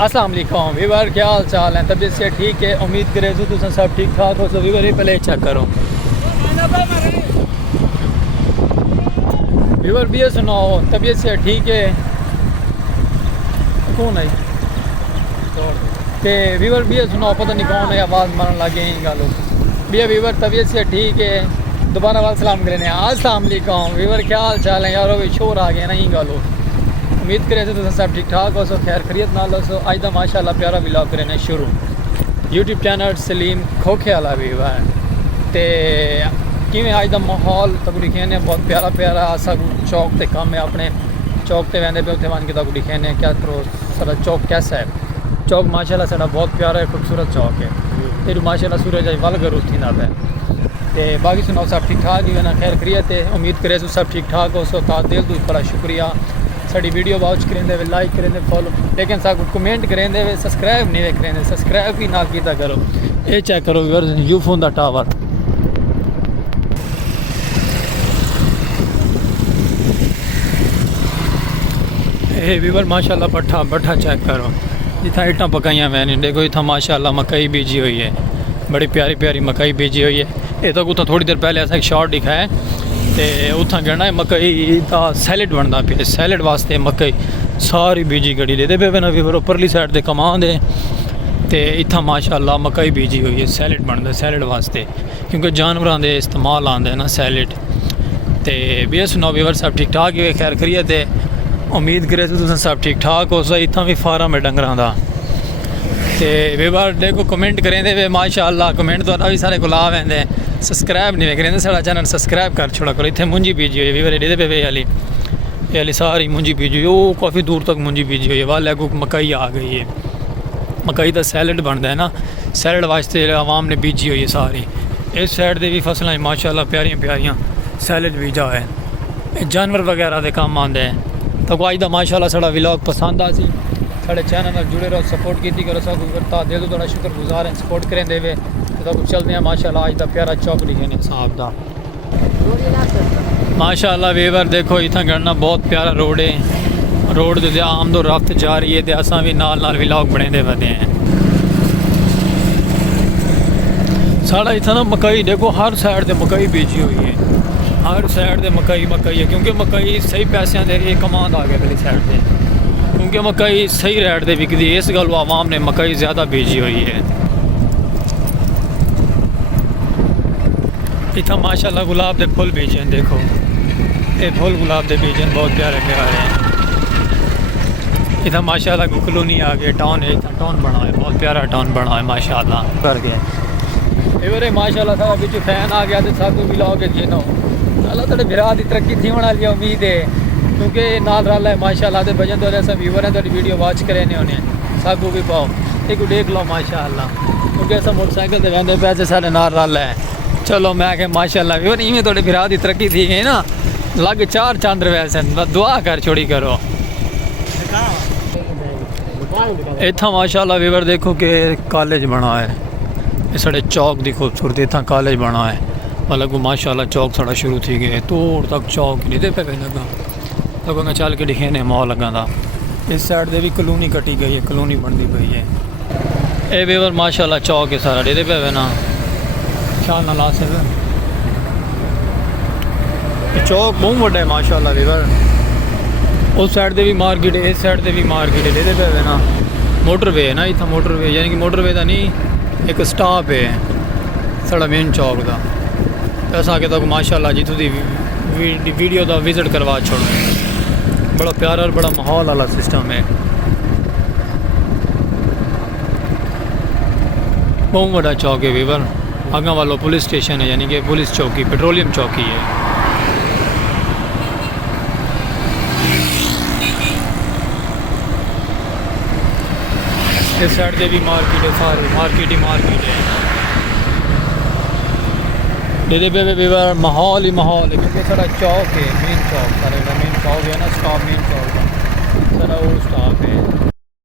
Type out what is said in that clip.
अस्सलाम वालेकुम वीवर, क्या हाल चाल है? तबीयत से ठीक है? उम्मीद करे तो तुम सब ठीक ठाक हो। सो वीवर, पहले चेक करो वीवर भी सुनाओ, तबीयत से ठीक है? कौन है ते वीवर भी सुनाओ, पता नहीं कौन है, आवाज़ मारन लगे गालो भैया। वीवर तबीयत से ठीक है? दोबारा वाल सलाम करें। अस्सलाम वालेकुम वीवर, क्या हाल चाल है यार? शोर आ गया नहीं गालो। उम्मीद करें तो सब ठीक ठाक हो। सो खैर खरीत ना लो। सो अज का माशाल्लाह प्यारा व्लॉग करें शुरू। यूट्यूब चैनल सलीम खोखे वाला वीवर ते किमें अज का माहौल तक दिखेने बहुत प्यारा प्यारा। असा चौक ते कम है, अपने चौक ते वहदे पे उत्थे वन के तक दिखेने क्या करो। सारा चौक कैसा है? चौक माशाल्लाह साਡਾ बहुत प्यारा है, खूबसूरत चौक है। तेरू माशाल्लाह सूरज अज वल गरू थी ना पे ते बाकी सुनाओ सब ठीक ठाक ही ना? खैर खरीत है, उम्मीद करे तो सब ठीक ठाक हो। सो ता दिल तो बड़ा शुक्रिया साड़ी वीडियो वॉच करेंदे वे, लाइक करेंदे, फॉलो, लेकिन सब कमेंट करेंदे वे, सब्सक्राइब नहीं वे करेंदे। सब्सक्राइब भी ना किया करो। ये चेक करो व्यूअर, यूफोन का टावर। ये व्यूअर माशाल्लाह भट्ठा भट्ठा चेक करो, जितना इट्टा पकाइया मैंने देखो। इतना माशाल्लाह मकई बीजी हुई है, बड़ी प्यारी प्यारी मकई बीजी हुई है। ये तो उतना थोड़ी देर पहले ऐसा एक शॉट दिखाया तो उतना कहना है मकई का सैलड बनता पे। सैलड वास्ते मकई सारी बीजी गड़ी दे पे ना वीवर, उपरली साइड से कमान दे तो इतना माशाल्लाह मकई बीजी हुई है। सैलड बनता सैलड वास्ते, क्योंकि जानवरों के इस्तेमाल आते ना सैलड। तो भी सुनाओ वीवर सब ठीक ठाक ही? खैर करिए तो उम्मीद करे तो तुम सब ठीक ठाक हो। सो इतना भी फार्म है डंगर का। तो वीवर देखो कमेंट करें वे माशाल्लाह, कमेंट तो भी सारे गुलाब आते। सब्सक्राइब नहीं करें सारा चैनल सब्सक्राइब कर छोड़ा करो। इतने मुंजी बीजी हुई है वीवर, एडे पे वे वाली सारी मुंजी बीजी हुई, वो काफ़ी दूर तक मुंजी बीजी हुई है। वाल अगू मकई आ गई है। मकई का सैलड बनता है ना, सैलड वास्ते आवाम ने बीजी हुई है सारी। इस साइड के भी फसलें माशाल्लाह प्यारियां प्यारियां सैलड बीजा है। जानवर वगैरह के काम आते हैं। तो अज का माशाल्लाह साड़ा व्लॉग पसंद आ सी, साढ़े चैनल में जुड़े रहो, सपोर्ट की करो। सब करता दिल तो बड़ा शुक्रगुजार है, सपोर्ट करें देवे तो कुछ चलते हैं। माशाल्लाह आज का प्यारा चौक लिखे साहब का माशाल्लाह वीवर देखो। इतना गणना बहुत प्यारा रोड है, रोड जो आमदो रफ्त जा रही है तो असा भी नाल नाल व्लॉग बने दे वधे हैं। साढ़ा इतना ना मकई देखो, हर साइड से मकई बीजी हुई है, हर साइड से मकई मकई है। क्योंकि मकई सही पैसों दे रही है, कमांड आ गया अगली साइड से, क्योंकि मकई सही रेट से बिकती है। इस गल आवाम ने मकई ज़्यादा बीजी हुई है। इतना माशाल्लाह गुलाब के फुल बीजे देखो, ये फुल गुलाब के बीजे बहुत प्यारे प्यारे हैं। इतना माशाल्लाह कॉलोनी आ गए, टाउन है, इतना टाउन बना है, बहुत प्यारा टाउन बना है माशाल्लाह कर गया। इवरे माशाल्लाह था बिच फैन आ गया तो सब भी लाओगे जी ना। अल्लाह तेरे बिरा की तरक्की थी होने वाली उम्मीद है, क्योंकि नाल रल है माशाल्लाह के भजन तो सब व्यूवर हैं, तेरी वीडियो वॉच करे होने सब भी पाओ, एक देख लो माशाल्लाह। क्योंकि ऐसा मोटरसाइकिल से वहदे पैसे सारे नाल रल है। चलो मैं क्या माशाल्लाह व्यूवर, इवें थोड़े बिरा की तरक्की थी गई ना, लग चार चंद वैसे दुआ कर छोड़ी करो। इतना माशाल्लाह व्यूवर देखो कि कॉलेज बना है, ये साढ़े चौक की खूबसूरती। इतना कॉलेज बना है, मतलब माशाल्लाह चौक साढ़ा शुरू थी गए तोड़ तक चौक नहीं दे पे लगा तो मैं चल के दिखे ने मॉल लगा था। इस साइड से भी कॉलोनी कटी गई है, कॉलोनी बनती पई है। ये व्यूवर माशाल्लाह चौक है सारा दे पे ना, ख्याल ना ला सके। चौक बहुत बड़ा है माशाल्लाह व्यूवर। उस साइड से भी मार्केट है, इस साइड से भी मार्केट है, दे पे ना मोटरवे है ना। इतना मोटरवे यानी कि मोटरवे का नहीं, एक स्टॉप है साढ़ा मेन चौक का। ऐसा आगे तक माशाल्लाह जी तुझी वीडियो का विजिट करवा छोड़ो। बड़ा प्यारा और बड़ा माहौल वाला सिस्टम है, बहुत बड़ा चौक है वीवर। आगे वालों पुलिस स्टेशन है, यानी कि पुलिस चौकी, पेट्रोलियम चौकी है। इस साइड से भी मार्केट है, सारी मार्केट ही मार्केट है। दे पे वीवर माहौल ही माहौल है, क्योंकि सारा चौक है, मेन चौक सारा मेन चौक है ना, स्टॉप मेन चौक का सारा वो स्टॉप है।